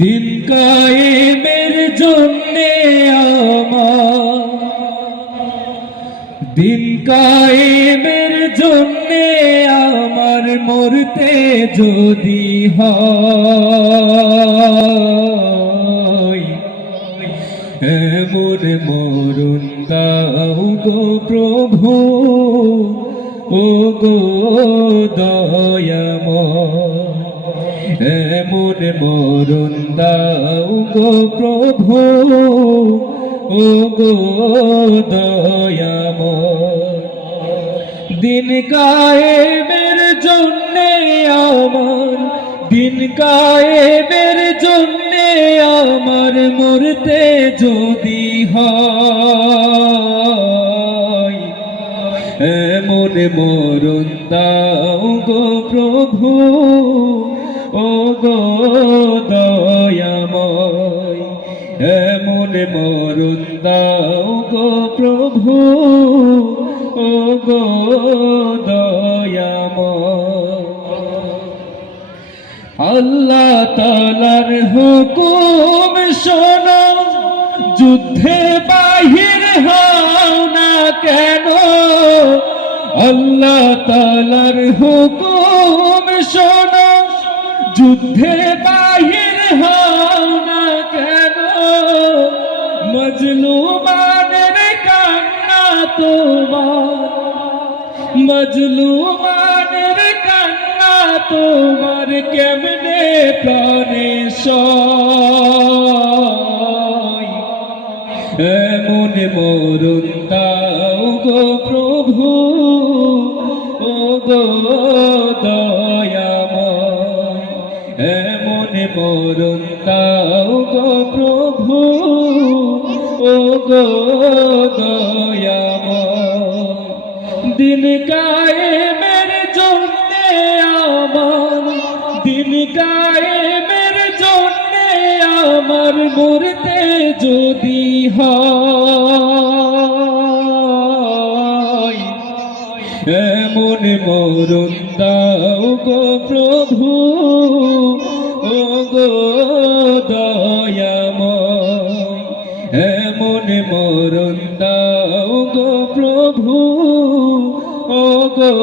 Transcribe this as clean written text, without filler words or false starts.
দিন কায়েমের জন্যে আমার, দিন কায়েমের জন্যে আমার মরতে যদি হয়, এমন মরণ দাও গো প্রভু, ও গো দয়াময়, এমন মরণ দাও গো প্রভু, ও গো দয়াময়। দিন কায়েমের জন্যে আমার, দিন কায়েমের জন্যে আমার মরতে যদি হয়, এমন মরণ দাও গো প্রভু, ও গো দয়াময়, এমন মরণ দাও গো প্রভু, ও গো দয়াময়। আল্লাহ তাআলার হুকুম শোনো, যুদ্ধে বাহির হও না কেন, আল্লাহ তাআলার হুকুম শোনো, যুদ্ধে বাহির হও না কেন, মজলুমানের কান্না তোমার, মজলুমানের কান্না তোমার কেমনে প্রাণে সয়, এমন মরণ দাও গো প্রভু, ও গো দয়াময়, এমন মরণ দাও গো প্রভু, ও গো দয়াময়। দিন কায়েমের জন্যে আমার, দিন কায়েমের জন্যে আমার মরতে যদি হয়, এমন মরণ দাও গো প্রভু, ও গো দয়াময়, এমন মরণ দাও গো প্রভু, ও গো